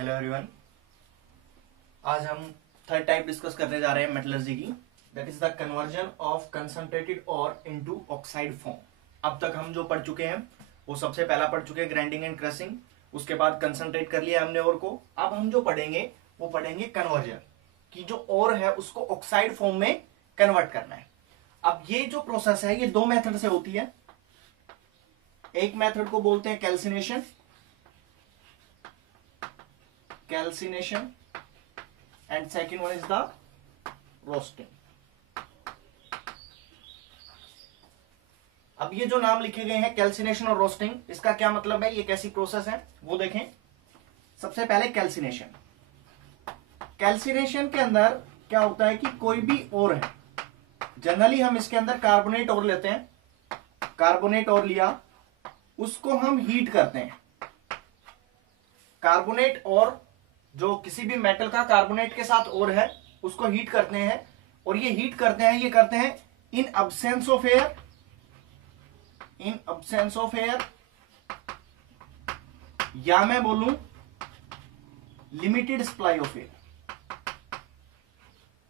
Hello everyone. आज हम third type discuss करने जा रहे हैं मेटलर्जी की, that is the conversion of concentrated और इनटू ऑक्साइड फॉर्म। अब तक हम जो पढ़ चुके हैं वो सबसे पहला पढ़ चुके हैं ग्राइंडिंग एंड क्रशिंग, उसके बाद कंसंट्रेट कर लिया हमने और को। अब हम जो पढ़ेंगे वो पढ़ेंगे कन्वर्जन की, जो और है उसको ऑक्साइड फॉर्म में कन्वर्ट करना है। अब ये जो प्रोसेस है ये दो मेथड से होती है। एक मेथड को बोलते हैं calcination and second one is the roasting. अब ये जो नाम लिखे गए हैं कैल्सिनेशन और रोस्टिंग, इसका क्या मतलब है, ये कैसी प्रोसेस है वो देखें। सबसे पहले कैल्सिनेशन के अंदर क्या होता है कि कोई भी और है, जनरली हम इसके अंदर कार्बोनेट और लेते हैं, कार्बोनेट और लिया, उसको हम हीट करते हैं। कार्बोनेट और जो किसी भी मेटल का कार्बोनेट के साथ और है उसको हीट करते हैं, और ये हीट करते हैं, ये करते हैं इन अब्सेंस ऑफ एयर, या मैं बोलूं limited supply of air,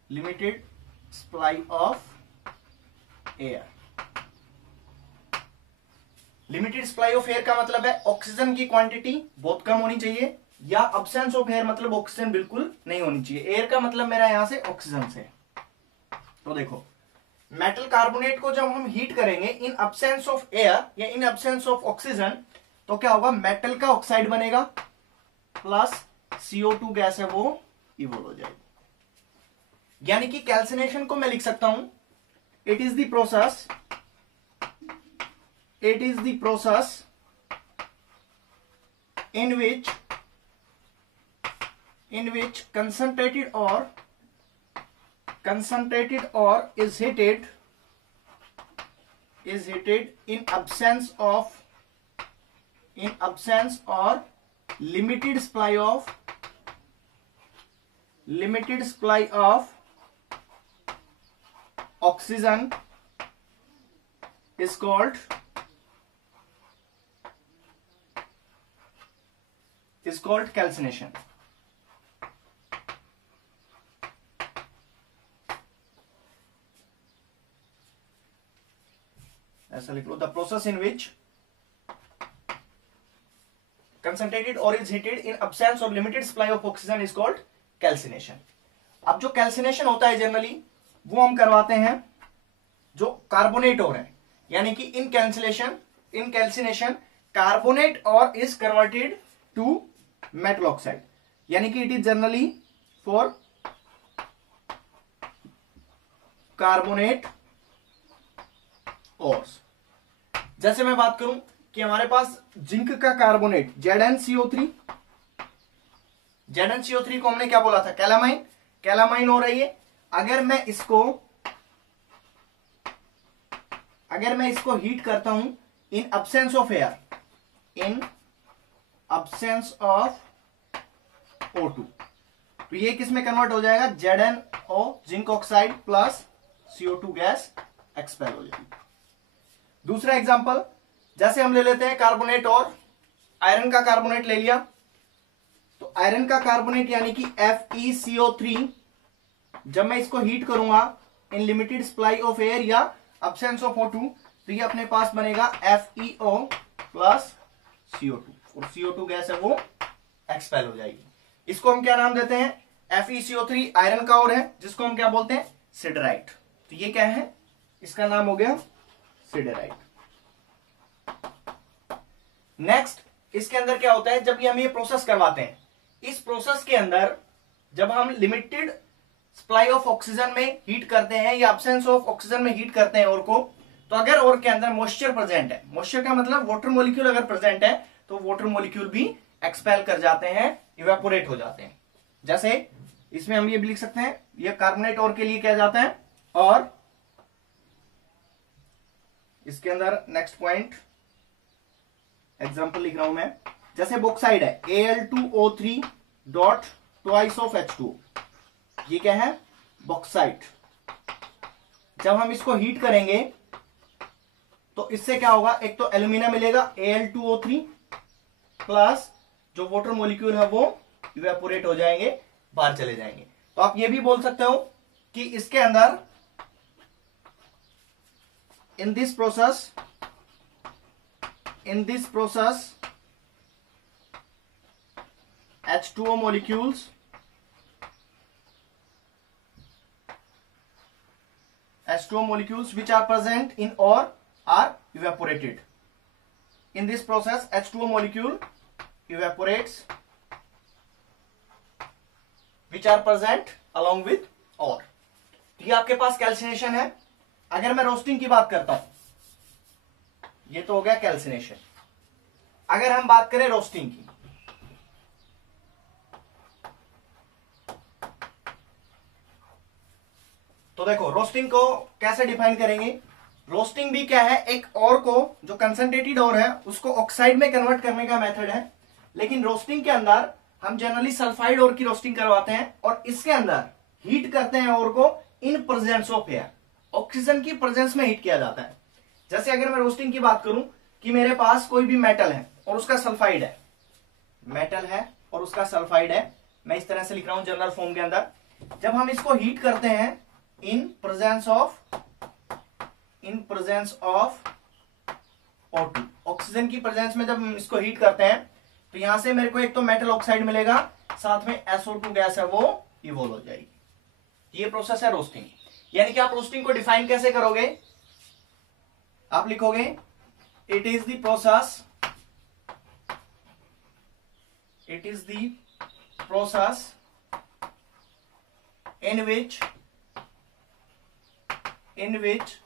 limited supply of air. Limited supply of air का मतलब है ऑक्सीजन की क्वांटिटी बहुत कम होनी चाहिए, या अब्सेंस ऑफ एयर मतलब ऑक्सीजन बिल्कुल नहीं होनी चाहिए। एयर का मतलब मेरा यहां से ऑक्सीजन से। तो देखो, मेटल कार्बोनेट को जब हम हीट करेंगे इन अब्सेंस ऑफ एयर या इन अब्सेंस ऑफ ऑक्सीजन, तो क्या होगा, मेटल का ऑक्साइड बनेगा प्लस CO2 गैस है वो इवोल्व हो जाएगी। यानी कि कैल्सिनेशन को मैं लिख सकता हूं, it is the process in which concentrated ore is heated in absence or limited supply of oxygen is called calcination। ऐसा लिख लो, the process in which concentrated ore is heated in absence or limited supply of oxygen is called calcination. अब जो calcination होता है generally वो हम करवाते हैं जो कार्बोनेट और है, यानी कि in calcination carbonate ore is converted to metal oxide, यानी कि it is generally for carbonate ores. जैसे मैं बात करूं कि हमारे पास जिंक का कार्बोनेट ZnCO3 को हमने क्या बोला था, कैलामाइन हो रही है। अगर मैं इसको हीट करता हूं इन absence of air, in absence of O2, तो ये किस में कन्वर्ट हो जाएगा, ZnO zinc oxide plus CO2 gas expel हो जाएगी। दूसरा एग्जांपल, जैसे हम ले लेते हैं कार्बोनेट और आयरन का कार्बोनेट ले लिया, तो आयरन का कार्बोनेट यानी कि FeCO3, जब मैं इसको हीट करूंगा in limited supply of air या अब्सेंस ऑफ O2, तो ये अपने पास बनेगा FeO प्लस CO2, और CO2 गैस है वो एक्सपेल हो जाएगी। इसको हम क्या नाम देते हैं, FeCO3 आयरन का और है जिसको हम क्या बोलते हैं, सिडराइट। तो ये क्या है, इसका नाम हो गया सिडराइट। नेक्स्ट, इसके अंदर क्या होता है, जब हम ये प्रोसेस करवाते हैं, इस प्रोसेस के अंदर जब हम लिमिटेड सप्लाई ऑफ ऑक्सीजन में हीट करते हैं या अब्सेंस ऑफ ऑक्सीजन में हीट करते हैं और को, तो अगर और के अंदर मॉइस्चर प्रेजेंट है, मॉइस्चर का मतलब वाटर मॉलिक्यूल अगर प्रेजेंट है, तो वाटर मॉलिक्यूल भी एक्सपेल कर जाते हैं, इवेपोरेट हो जाते हैं। जैसे इसमें हम ये भी लिख सकते हैं, ये कार्बोनेट और के लिए क्या जाता है, और इसके अंदर नेक्स्ट पॉइंट एग्जांपल लिख रहा हूं मैं, जैसे बॉक्साइड है Al2O3 dot twice of H2, ये क्या है, बॉक्साइट। जब हम इसको हीट करेंगे तो इससे क्या होगा, एक तो एल्यूमिना मिलेगा Al2O3 प्लस जो वाटर मॉलिक्यूल है वो इवेपोरेट हो जाएंगे, बाहर चले जाएंगे। तो आप ये भी बोल सकते हो कि इसके अंदर in this process H2O molecules which are present in ore are evaporated. In this process H2O molecule evaporates which are present along with ore. तो ये आपके पास कैल्सिनेशन है। अगर मैं रोस्टिंग की बात करता हूं, ये तो हो गया कैल्सिनेशन। अगर हम बात करें रोस्टिंग की, तो देखो रोस्टिंग को कैसे डिफाइन करेंगे। रोस्टिंग भी क्या है, एक और को जो कंसंट्रेटेड और है उसको ऑक्साइड में कन्वर्ट करने का मेथड है। लेकिन रोस्टिंग के अंदर हम जनरली सल्फाइड और की रोस्टिंग करवाते हैं और इसके अंदर हीट करते हैं और को इन प्रेजेंस ऑफ एयर, ऑक्सीजन की प्रेजेंस में हीट किया जाता है। जैसे अगर मैं रोस्टिंग की बात करूं कि मेरे पास कोई भी मेटल है और उसका सल्फाइड है, मेटल है और उसका सल्फाइड है, मैं इस तरह से लिख रहा हूं जनरल फॉर्म के अंदर। जब हम इसको हीट करते हैं इन प्रेजेंस ऑफ O2, ऑक्सीजन की प्रेजेंस में जब हम इसको हीट करते हैं तो यहां से मेरे को एक तो मेटल ऑक्साइड मिलेगा, साथ में SO2 गैस है वो इवोल्व हो जाएगी। ये प्रोसेस है रोस्टिंग। यानी कि आप रोस्टिंग को डिफाइन कैसे करोगे, आप लिखोगे it is the process in which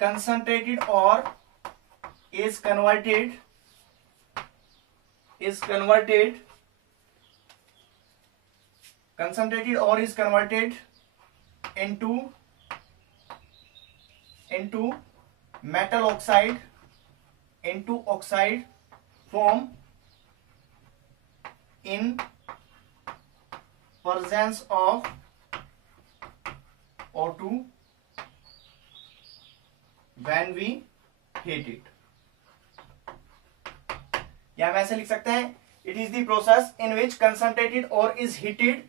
concentrated ore is converted into metal oxide form in presence of O2 when we heat it। या हम ऐसे लिख सकते हैं it is the process in which concentrated ore is heated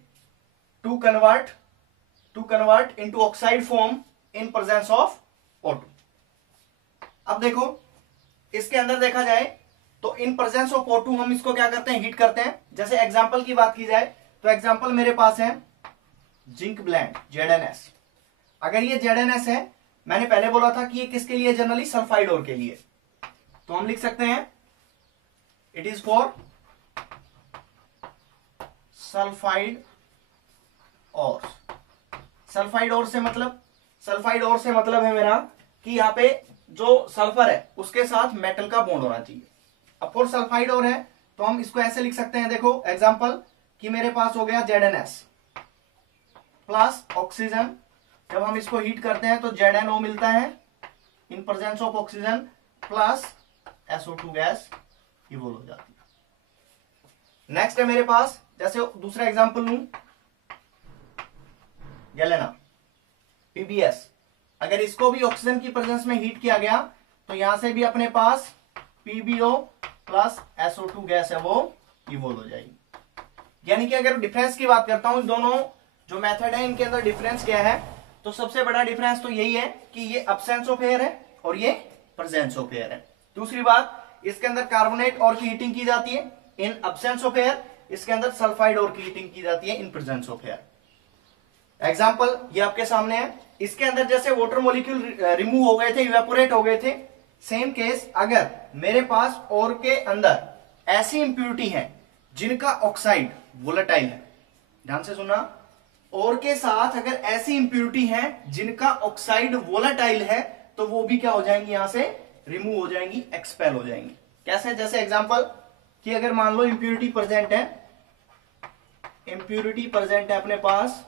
to convert into oxide form in presence of O2। अब देखो इसके अंदर देखा जाए तो इन प्रेजेंस ऑफ O2 हम इसको क्या करते हैं, हीट करते हैं। जैसे एग्जांपल की बात की जाए तो एग्जांपल मेरे पास है जिंक ब्लेंड ZnS। अगर ये ZnS है, मैंने पहले बोला था कि ये किसके लिए, जनरली सल्फाइड ओर के लिए, तो हम लिख सकते हैं इट इज फॉर सल्फाइड और। सल्फाइड ओर से मतलब है मेरा कि यहां पे जो सल्फर है उसके साथ मेटल का बॉन्ड होना चाहिए। अब फॉर सल्फाइड ओर है तो हम इसको ऐसे लिख सकते हैं, देखो एग्जांपल कि मेरे पास हो गया ZnS प्लस ऑक्सीजन। जब हम इसको हीट करते हैं तो ZnO मिलता है इन presence of oxygen plus SO2 gas evolve हो जाती है। नेक्स्ट है मेरे पास, जैसे दूसरा एग्जांपल लूं गैलेना PbS। अगर इसको भी ऑक्सीजन की प्रेजेंस में हीट किया गया तो यहां से भी अपने पास PbO प्लस SO2 गैस है वो इवोल्व हो जाएगी। यानी कि अगर डिफरेंस की बात करता हूं, दोनों जो मेथड है इनके अंदर डिफरेंस क्या है, तो सबसे बड़ा डिफरेंस तो यही है कि ये अब्सेंस ऑफ एयर है और ये प्रेजेंस ऑफ एयर है। दूसरी बात, इसके अंदर कार्बोनेट और की हीटिंग की जाती है इन अब्सेंस ऑफ एयर, इसके अंदर सल्फाइड और की हीटिंग की जाती है इन प्रेजेंस ऑफ एयर। एग्जांपल ये आपके सामने है, इसके अंदर जैसे वाटर मॉलिक्यूल रिमूव हो गए थे, इवेपोरेट हो गए थे, सेम केस अगर मेरे पास और के अंदर ऐसी इंप्यूरिटी है जिनका ऑक्साइड वोलेटाइल है, ध्यान से सुनना, और के साथ अगर ऐसी इंप्यूरिटी है जिनका ऑक्साइड वोलेटाइल है तो वो भी क्या हो जाएंगी, यहां से रिमूव हो जाएंगी, एक्सपेल हो जाएंगी। कैसे, जैसे एग्जांपल कि अगर मान लो इंप्यूरिटी प्रेजेंट है अपने पास,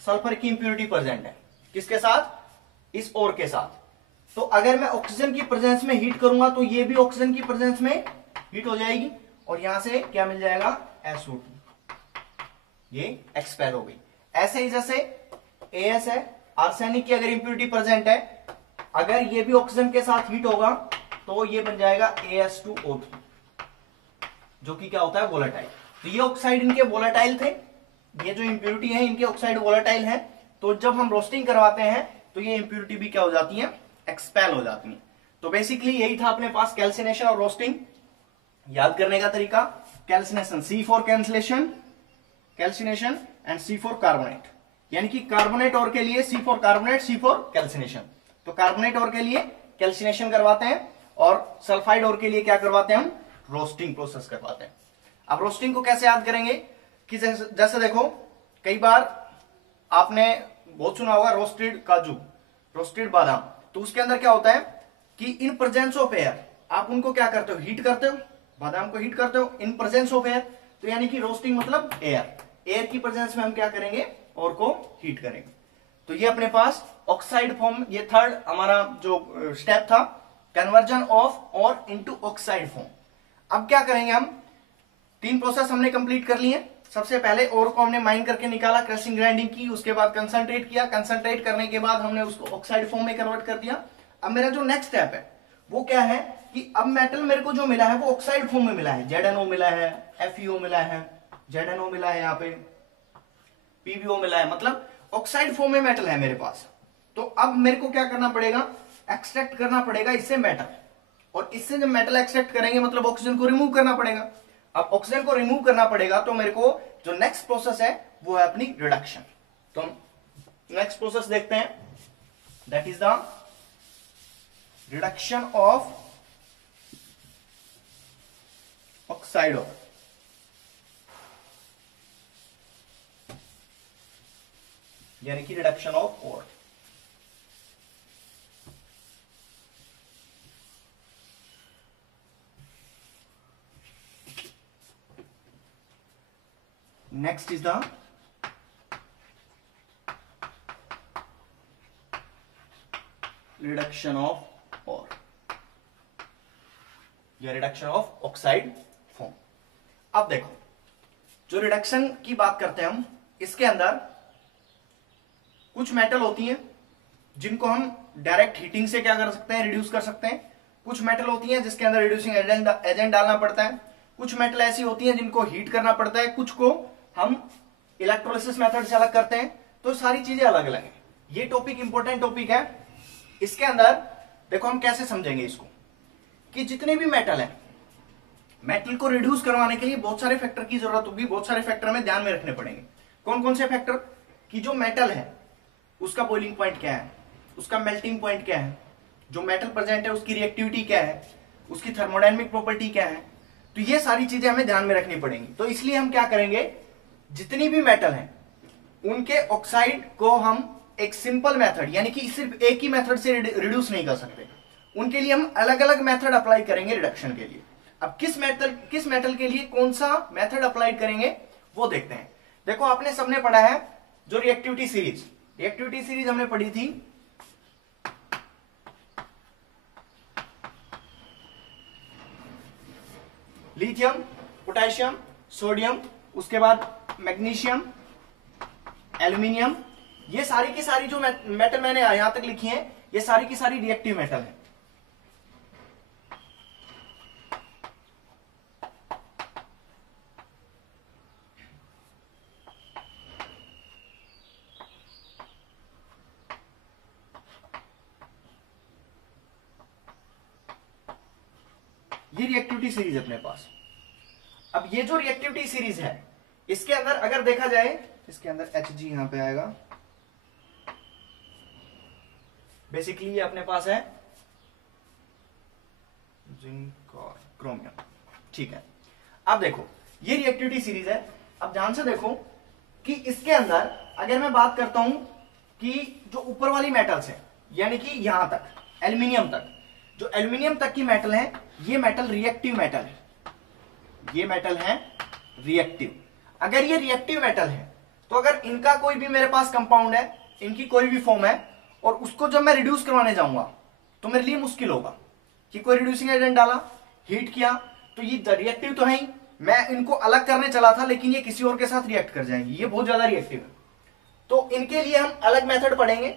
सल्फर की इंप्यूरिटी प्रेजेंट है किसके साथ, इस ओर के साथ, तो अगर मैं ऑक्सीजन की प्रेजेंस में हीट करूंगा तो ये भी ऑक्सीजन की प्रेजेंस में हीट हो जाएगी और यहां से क्या मिल जाएगा, SO2, ये एक्सपेल हो गई। ऐसे ही जैसे AS है, आर्सेनिक की अगर इंप्यूरिटी प्रेजेंट है, अगर ये भी ऑक्सीजन के साथ हीट होगा तो ये बन जाएगा AS2O3, जो कि क्या होता है, वोलेटाइल। तो ये ऑक्साइड इनके वोलेटाइल थे, ये जो इंप्योरिटी है इनके ऑक्साइड वोलेटाइल है, तो जब हम रोस्टिंग करवाते हैं तो ये इंप्योरिटी भी क्या हो जाती है, एक्सपेल हो जाती है। तो बेसिकली यही था अपने पास कैल्सिनेशन और रोस्टिंग। याद करने का तरीका, calcination C for cancellation, calcination, and C for carbonate, यानी कि कार्बोनेट और के लिए C for carbonate, C for calcination. तो कार्बोनेट और के लिए कैल्सिनेशन करवाते हैं और सल्फाइड और के लिए क्या करवाते हैं हम, रोस्टिंग प्रोसेस करवाते हैं। अब रोस्टिंग को कैसे याद करेंगे कि जैसे देखो कई बार आपने बहुत सुना होगा रोस्टेड काजू, रोस्टेड बादाम, तो उसके अंदर क्या होता है कि इन प्रेजेंस ऑफ एयर आप उनको क्या करते हो, हीट करते हो, बादाम को हीट करते हो इन प्रेजेंस ऑफ एयर। तो यानी कि रोस्टिंग मतलब एयर, एयर की प्रेजेंस में हम क्या करेंगे, और को हीट करेंगे। तो ये अपने पास ऑक्साइड फॉर्म, ये थर्ड हमारा जो स्टेप था, कन्वर्जन ऑफ और इनटू ऑक्साइड फॉर्म। अब क्या करेंगे हम, तीन प्रोसेस हमने कंप्लीट कर लिए। सबसे पहले ओर को हमने माइन करके निकाला, क्रशिंग ग्राइंडिंग की, उसके बाद कंसंट्रेट किया, कंसंट्रेट करने के बाद हमने उसको ऑक्साइड फॉर्म में कन्वर्ट कर दिया। अब मेरा जो नेक्स्ट स्टेप है वो क्या है कि अब मेटल मेरे को जो मिला है वो ऑक्साइड फॉर्म में मिला है, ZnO मिला है, FeO मिला है, ZnO मिला है, यहाँ पे PbO मिला है, मतलब ऑक्साइड फॉर्म में मेटल है मेरे पास। तो अब मेरे को क्या करना पड़ेगा, एक्सट्रैक्ट करना पड़ेगा इससे मेटल, और इससे जब मेटल एक्सट्रैक्ट करेंगे मतलब ऑक्सीजन को रिमूव करना पड़ेगा। अब ऑक्सीजन को रिमूव करना पड़ेगा तो मेरे को जो नेक्स्ट प्रोसेस है वो है अपनी रिडक्शन। तो हम नेक्स्ट प्रोसेस देखते हैं, that is the reduction of oxide of, यानी कि reduction of ore. Next is the reduction of ore या रिडक्शन ऑफ ऑक्साइड फॉर्म। अब देखो जो रिडक्शन की बात करते हैं हम, इसके अंदर कुछ मेटल होती हैं जिनको हम डायरेक्ट हीटिंग से क्या कर सकते हैं, रिड्यूस कर सकते हैं। कुछ मेटल होती हैं जिसके अंदर रिड्यूसिंग एजेंट डालना पड़ता है। कुछ मेटल ऐसी होती हैं जिनको हीट करना पड़ता है, कुछ को हम इलेक्ट्रोलिसिस मेथड से अलग करते हैं। तो सारी चीजें अलग अलग हैं। ये टॉपिक इंपॉर्टेंट टॉपिक है। इसके अंदर देखो हम कैसे समझेंगे इसको कि जितने भी मेटल है, मेटल को रिड्यूस करवाने के लिए बहुत सारे फैक्टर की जरूरत होगी, बहुत सारे फैक्टर हमें ध्यान में रखने पड़ेंगे। कौन कौन से फैक्टर, कि जो मेटल है उसका बॉइलिंग पॉइंट क्या है, उसका मेल्टिंग पॉइंट क्या है, जो मेटल प्रेजेंट है उसकी रिएक्टिविटी क्या है, उसकी थर्मोडायनेमिक प्रॉपर्टी क्या है। तो ये सारी चीजें हमें ध्यान में रखनी पड़ेंगी। तो इसलिए हम क्या करेंगे, जितनी भी मेटल हैं उनके ऑक्साइड को हम एक सिंपल मेथड, यानी कि सिर्फ एक ही मेथड से रिड्यूस नहीं कर सकते, उनके लिए हम अलग अलग मेथड अप्लाई करेंगे रिडक्शन के लिए। अब किस मेटल के लिए कौन सा मेथड अप्लाई करेंगे वो देखते हैं। देखो आपने सबने पढ़ा है जो रिएक्टिविटी सीरीज हमने पढ़ी थी, लिथियम, पोटेशियम, सोडियम, उसके बाद मैग्नीशियम, एल्यूमिनियम। ये सारी की सारी जो मेटल मैंने यहां तक लिखी हैं, ये सारी की सारी रिएक्टिव मेटल है। ये रिएक्टिविटी सीरीज अपने पास। अब ये जो रिएक्टिविटी सीरीज है इसके अंदर अगर देखा जाए, इसके अंदर Hg यहां पे आएगा। बेसिकली ये अपने पास है जिंक और क्रोमियम, ठीक है। अब देखो ये रिएक्टिविटी सीरीज है। अब ध्यान से देखो कि इसके अंदर अगर मैं बात करता हूं कि जो ऊपर वाली मेटल्स है, यानी कि यहां तक एल्यूमिनियम तक, जो एल्यूमिनियम तक की मेटल है, ये मेटल रिएक्टिव मेटल है, ये मेटल है रिएक्टिव। अगर ये रिएक्टिव मेटल है तो अगर इनका कोई भी मेरे पास कंपाउंड है, इनकी कोई भी फॉर्म है, और उसको जब मैं रिड्यूस करवाने जाऊंगा तो मेरे लिए मुश्किल होगा कि कोई रिड्यूसिंग एजेंट डाला, हीट किया, तो ये रिएक्टिव तो है ही, मैं इनको अलग करने चला था लेकिन ये किसी और के साथ रिएक्ट कर जाएंगे, ये बहुत ज्यादा रिएक्टिव है। तो इनके लिए हम अलग मेथड पढ़ेंगे।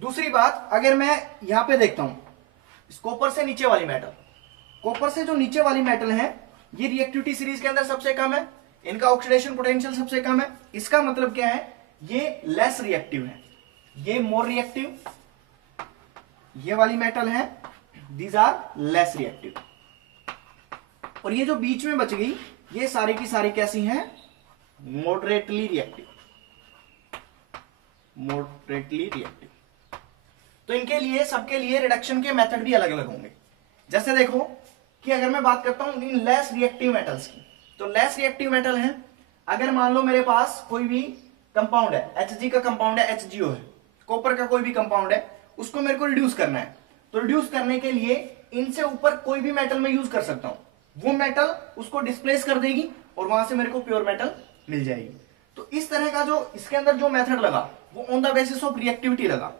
दूसरी बात, अगर मैं यहां पे देखता हूं इस कॉपर से नीचे वाली मेटल, कॉपर से जो नीचे वाली मेटल है ये रिएक्टिविटी सीरीज के अंदर सबसे कम है, इनका ऑक्सीडेशन पोटेंशियल सबसे कम है। इसका मतलब क्या है, ये लेस रिएक्टिव है, ये मोर रिएक्टिव, ये वाली मेटल है, दीज आर लेस रिएक्टिव। और ये जो बीच में बच गई, ये सारी की सारी कैसी हैं, मॉडरेटली रिएक्टिव, मॉडरेटली रिएक्टिव। तो इनके लिए, सबके लिए रिडक्शन के मेथड भी अलग अलग होंगे। जैसे देखो कि अगर मैं बात करता हूं इन लेस रिएक्टिव मेटल्स की, तो लेस रिएक्टिव मेटल है, अगर मान लो मेरे पास कोई भी कंपाउंड है, Hg का कंपाउंड है, HgO है, कॉपर का कोई भी कंपाउंड है, उसको मेरे को रिड्यूस करना है। तो रिड्यूस करने के लिए इनसे ऊपर कोई भी मेटल मैं यूज कर सकता हूं, वो मेटल उसको डिस्प्लेस कर देगी और वहां से मेरे को प्योर मेटल मिल जाएगी। तो इस तरह का जो इसके अंदर जो मेथड लगा वो on the basis of reactivity लगा,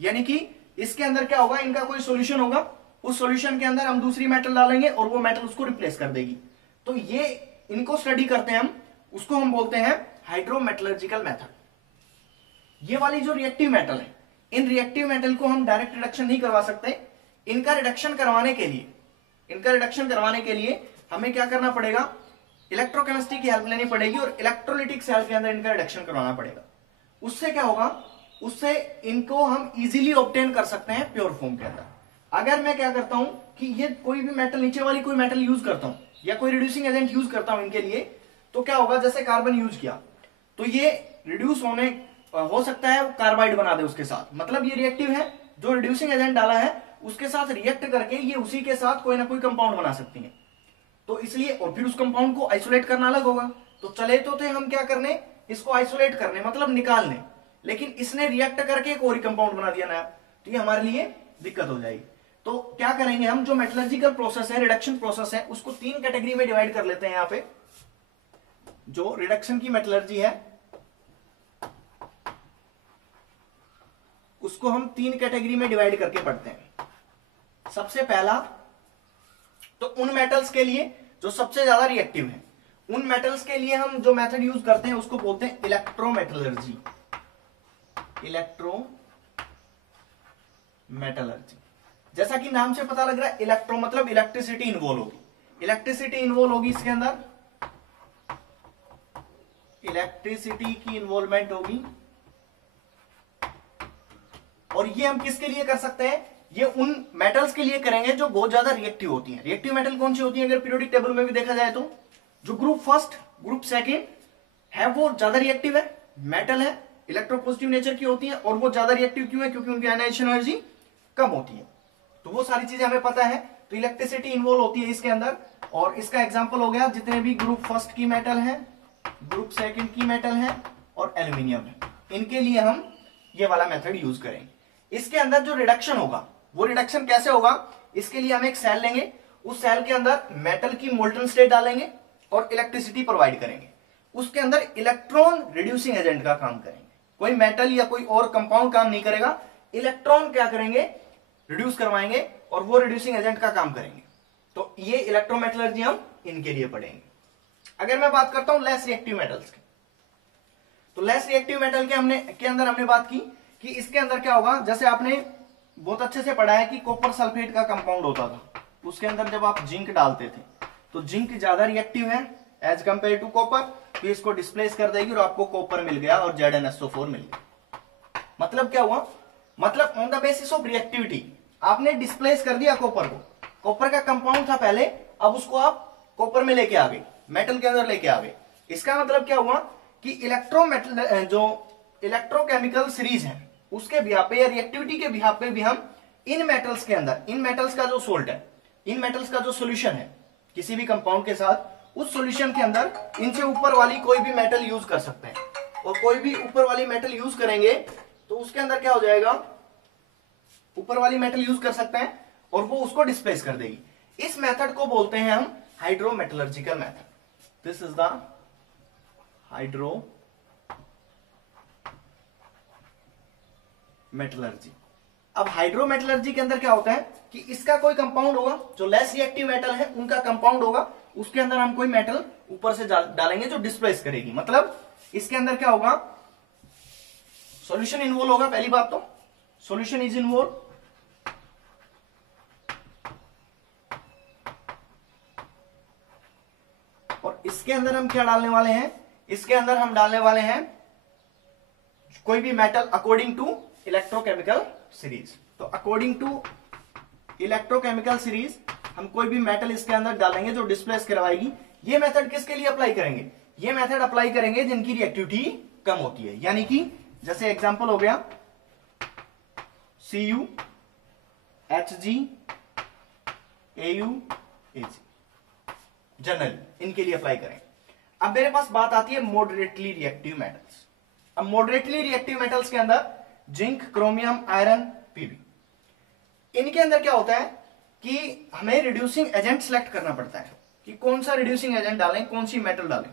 यानी कि इसके अंदर क्या होगा, इनका कोई सॉल्यूशन होगा, उस सॉल्यूशन के अंदर हम दूसरी मेटल डालेंगे और वो मेटल उसको रिप्लेस कर देगी। तो ये इनको स्टडी करते हैं हम, उसको हम बोलते हैं हाइड्रोमेटलर्जिकल मेथड। ये वाली जो रिएक्टिव मेटल है, इन रिएक्टिव मेटल को हम डायरेक्ट रिडक्शन नहीं करवा सकते। इनका रिडक्शन करवाने के लिए हमें क्या करना पड़ेगा, इलेक्ट्रोकेमिस्ट्री की हेल्प लेनी पड़ेगी और इलेक्ट्रोलिटिक सेल के अंदर इनका रिडक्शन करवाना पड़ेगा। उससे क्या होगा, उससे इनको हम इजीली ऑब्टेन कर सकते हैं प्योर फॉर्म के अंदर। अगर मैं क्या करता हूं कि ये कोई भी मेटल, नीचे वाली कोई मेटल यूज करता हूं या कोई रिड्यूसिंग एजेंट यूज करता हूं इनके लिए, तो क्या होगा, जैसे कार्बन यूज किया तो ये रिड्यूस होने हो सकता है कार्बाइड बना दे उसके साथ, मतलब ये रिएक्टिव है, जो रिड्यूसिंग एजेंट डाला है उसके साथ रिएक्ट करके ये उसी के साथ कोई ना कोई कंपाउंड बना सकती है। तो इसलिए, और फिर उस कंपाउंड को आइसोलेट करना अलग होगा। तो चले तो थे हम क्या करने, इसको आइसोलेट करने, मतलब निकालने, लेकिन इसने रिएक्ट करके एक और कंपाउंड बना दिया नया, तो ये हमारे लिए दिक्कत हो जाएगी। तो क्या करेंगे हम, जो मेटलर्जिकल प्रोसेस है, रिडक्शन प्रोसेस है, उसको 3 कैटेगरी में डिवाइड कर लेते हैं। यहां पे जो रिडक्शन की मेटलर्जी है उसको हम 3 कैटेगरी में डिवाइड करके पढ़ते हैं। सबसे पहला तो उन मेटल्स के लिए जो सबसे ज्यादा रिएक्टिव है, उन मेटल्स के लिए हम जो मेथड यूज करते हैं उसको बोलते हैं इलेक्ट्रोमेटलर्जी। इलेक्ट्रोमेटलर्जी, जैसा कि नाम से पता लग रहा है, इलेक्ट्रो मतलब इलेक्ट्रिसिटी इन्वॉल्व होगी, इलेक्ट्रिसिटी इन्वॉल्व होगी इसके अंदर, इलेक्ट्रिसिटी की इन्वॉल्वमेंट होगी। और ये हम किसके लिए कर सकते हैं, ये उन मेटल्स के लिए करेंगे जो बहुत ज्यादा रिएक्टिव होती हैं। रिएक्टिव मेटल कौन सी होती है, अगर पीरियोडिक टेबल में भी देखा जाए तो जो ग्रुप फर्स्ट, ग्रुप सेकंड है वो ज्यादा रिएक्टिव है, मेटल है, इलेक्ट्रोपॉजिटिव नेचर की होती है। और वो ज्यादा रिएक्टिव क्यों है, क्योंकि उनकी आयनाइजेशन एनर्जी कम होती है। तो वो सारी चीजें हमें पता है। तो इलेक्ट्रिसिटी इन्वॉल्व होती है इसके अंदर, और इसका एग्जाम्पल हो गया जितने भी ग्रुप फर्स्ट की मेटल है, ग्रुप सेकंड की मेटल है और एल्यूमिनियम है, इनके लिए हम ये वाला मेथड यूज करेंगे। इसके अंदर जो रिडक्शन होगा वो रिडक्शन कैसे होगा, इसके लिए हम एक सेल लेंगे, उस सेल के अंदर मेटल की मोल्टन स्टेट डालेंगे और इलेक्ट्रिसिटी प्रोवाइड करेंगे। उसके अंदर इलेक्ट्रॉन रिड्यूसिंग एजेंट का काम करेंगे, कोई मेटल या कोई और कंपाउंड काम नहीं करेगा, इलेक्ट्रॉन क्या करेंगे, रिड्यूस करवाएंगे और वो रिड्यूसिंग एजेंट का काम करेंगे। तो ये इलेक्ट्रोमेटलर्जी हम इनके लिए पढ़ेंगे। अगर मैं बात करता हूं लेस रिएक्टिव मेटल्स की, तो लेस रिएक्टिव मेटल के अंदर हमने बात की कि इसके अंदर क्या होगा, जैसे आपने बहुत अच्छे से पढ़ा है कि कॉपर सल्फेट का कंपाउंड होता था, उसके अंदर जब आप जिंक डालते थे तो जिंक ज्यादा रिएक्टिव है एज कंपेयर टू कॉपर, तो इसको डिस्प्लेस कर देगी और आपको कॉपर मिल गया और ZnSO4 मिल गया। मतलब क्या हुआ, मतलब on the basis of reactivity आपने डिस्प्लेस कर दिया कॉपर को, कॉपर का कंपाउंड था पहले, अब उसको आप कॉपर में लेके आ गए, मेटल के अंदर लेके आ गए। इसका मतलब क्या हुआ कि इलेक्ट्रोमेटल जो इलेक्ट्रोकेमिकल सीरीज है उसके बिहाफ पे या रिएक्टिविटी के बिहाफ पे भी हम इन मेटल्स के अंदर, इन मेटल्स का जो सोल्ट है, इन मेटल्स का जो सॉल्यूशन है किसी भी कंपाउंड के साथ, उस सॉल्यूशन के अंदर इनसे ऊपर वाली कोई भी मेटल यूज कर सकते हैं। और कोई भी ऊपर वाली मेटल यूज करेंगे तो उसके अंदर क्या हो जाएगा, ऊपर वाली मेटल यूज कर सकते हैं और वो उसको डिस्प्लेस कर देगी। इस मेथड को बोलते हैं हम hydrometallurgical method. This is the hydrometallurgy. अब हाइड्रोमेटलर्जी के अंदर क्या होता है कि इसका कोई कंपाउंड होगा, जो लेस रिएक्टिव मेटल है उनका कंपाउंड होगा, उसके अंदर हम कोई मेटल ऊपर से डालेंगे जो डिस्प्लेस करेगी। मतलब इसके अंदर क्या होगा, सॉल्यूशन इन्वॉल्व होगा, पहली बात तो सॉल्यूशन इज इन्वॉल्व, और इस इसके अंदर हम क्या डालने वाले हैं, इसके अंदर हम डालने वाले हैं कोई भी metal according to electrochemical series. तो अकॉर्डिंग टू इलेक्ट्रोकेमिकल सीरीज हम कोई भी मेटल इसके अंदर डालेंगे जो डिस्प्लेस करवाएगी। ये मेथड किसके लिए अप्लाई करेंगे, ये मेथड अप्लाई करेंगे जिनकी रिएक्टिविटी कम होती है, यानी कि जैसे एग्जांपल हो गया Cu, Hg, Au, Ag, generally इनके लिए अप्लाई करें। अब मेरे पास बात आती है मॉडरेटली रिएक्टिव मेटल्स। अब मॉडरेटली रिएक्टिव मेटल्स के अंदर जिंक, क्रोमियम, आयरन, पीबी, इनके अंदर क्या होता है कि हमें रिड्यूसिंग एजेंट सेलेक्ट करना पड़ता है कि कौन सा रिड्यूसिंग एजेंट डालें, कौन सी मेटल डालें।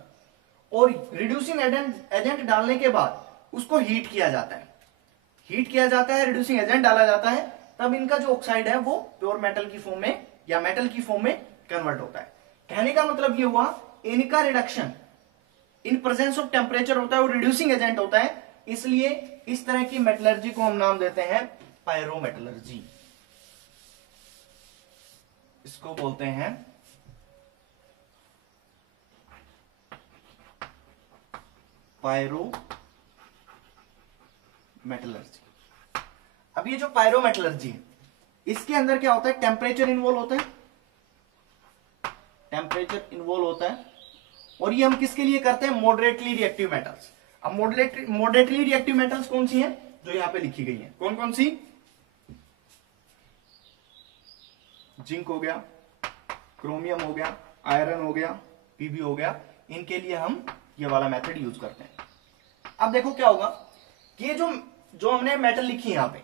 और रिड्यूसिंग एजेंट डालने के बाद उसको हीट किया जाता है, रिड्यूसिंग एजेंट डाला जाता है, तब इनका जो ऑक्साइड है वो प्योर मेटल की फॉर्म में या मेटल की फॉर्म में कन्वर्ट होता है। कहने का मतलब ये हुआ इनका reduction in presence of temperature होता है और रिड्यूसिंग एजेंट होता है, इसलिए इस तरह की मेटलर्जी को हम नाम देते हैं पायरोमेटलर्जी। इसको बोलते हैं पायरोमेटलर्जी। अब ये जो पायरोमेटलर्जी है इसके अंदर क्या होता है, टेम्परेचर इन्वॉल्व होता है, और ये हम किसके लिए करते हैं, मॉडरेटली रिएक्टिव मेटल्स। अब मॉडरेटली रिएक्टिव मेटल्स कौन सी हैं, जो यहां पे लिखी गई हैं, कौन कौन सी, जिंक हो गया, क्रोमियम हो गया, आयरन हो गया, पीबी हो गया, इनके लिए हम ये वाला मेथड यूज करते हैं। अब देखो क्या होगा कि ये जो हमने मेटल लिखी यहां पे,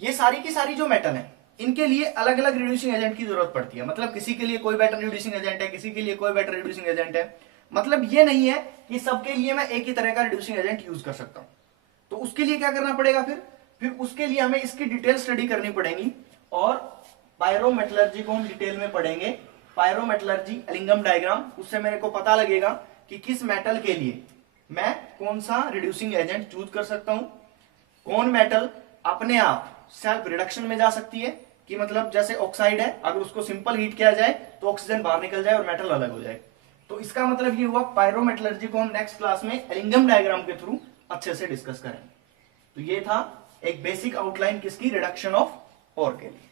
ये सारी की सारी जो मेटल है इनके लिए अलग अलग रिड्यूसिंग एजेंट की जरूरत पड़ती है। मतलब किसी के लिए कोई बेटर रिड्यूसिंग एजेंट है, किसी के लिए कोई बेटर रिड्यूसिंग एजेंट है। मतलब ये नहीं है कि सबके लिए मैं एक ही तरह का रिड्यूसिंग एजेंट यूज कर सकता हूं। तो उसके लिए क्या करना पड़ेगा, फिर उसके लिए हमें इसकी डिटेल स्टडी करनी पड़ेगी और पायरोमेटलर्जी को हम डिटेल में पढ़ेंगे। पायरोमेटलर्जी एलिंगम डायग्राम, उससे मेरे को पता लगेगा कि किस मेटल के लिए मैं कौन सा रिड्यूसिंग एजेंट चूज कर सकता हूं, कौन मेटल अपने आप सेल्फ रिडक्शन में जा सकती है, कि मतलब जैसे ऑक्साइड है अगर उसको सिंपल हीट किया जाए तो ऑक्सीजन बाहर निकल जाए और मेटल अलग हो जाए। तो इसका मतलब ये हुआ पायरोमेटलर्जी को हम नेक्स्ट क्लास में एलिंगम डायग्राम के थ्रू अच्छे से डिस्कस करेंगे। तो ये था एक बेसिक आउटलाइन किसकी, रिडक्शन ऑफ ओर के लिए।